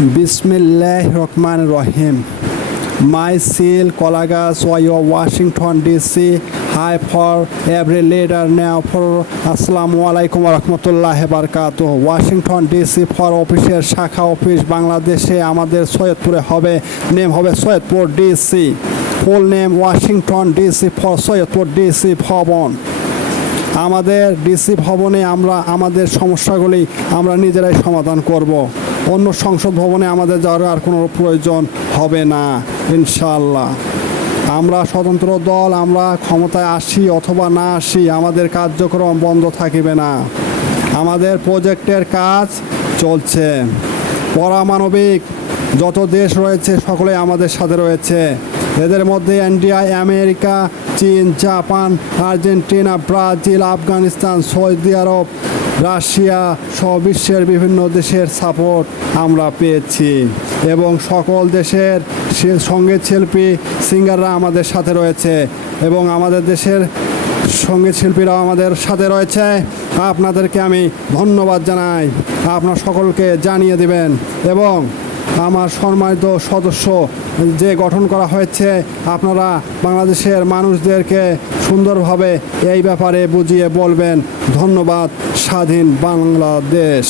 Bismillah Rahman Rahim. My seal, Kolagas, Washington DC, hi for every leader now for Assalamu alaikum wa rahmatullahi barakatuh. Washington DC for অফিসের শাখা office বাংলাদেশে আমাদের সৈয়দপুরে হবে, name হবে Saidpur DC, full name Washington DC for Saidpur DC ভবন। আমাদের DC ভবনে আমরা আমাদের সমস্যাগুলি আমরা নিজেরাই সমাধান করব। অন্য সংসদ ভবনে আমাদের যাওয়ার আর কোনো প্রয়োজন হবে না ইনশাআল্লাহ। আমরা স্বতন্ত্র দল, আমরা ক্ষমতায় আসি অথবা না আসি, আমাদের কার্যক্রম বন্ধ থাকিবে না। আমাদের প্রজেক্টের কাজ চলছে। পারমাণবিক যত দেশ রয়েছে সকলেই আমাদের সাথে রয়েছে। এদের মধ্যে ইন্ডিয়া, আমেরিকা, চীন, জাপান, আর্জেন্টিনা, ব্রাজিল, আফগানিস্তান, সৌদি আরব, রাশিয়া সহ বিশ্বের বিভিন্ন দেশের সাপোর্ট আমরা পেয়েছি এবং সকল দেশের সঙ্গীত শিল্পী সিঙ্গাররা আমাদের সাথে রয়েছে এবং আমাদের দেশের সঙ্গীত শিল্পীরাও আমাদের সাথে রয়েছে। আপনাদেরকে আমি ধন্যবাদ জানাই, আপনার সকলকে জানিয়ে দিবেন এবং আমার সম্মানিত সদস্য যে গঠন করা হয়েছে আপনারা বাংলাদেশের মানুষদেরকে সুন্দরভাবে এই ব্যাপারে বুঝিয়ে বলবেন। ধন্যবাদ। স্বাধীন বাংলাদেশ।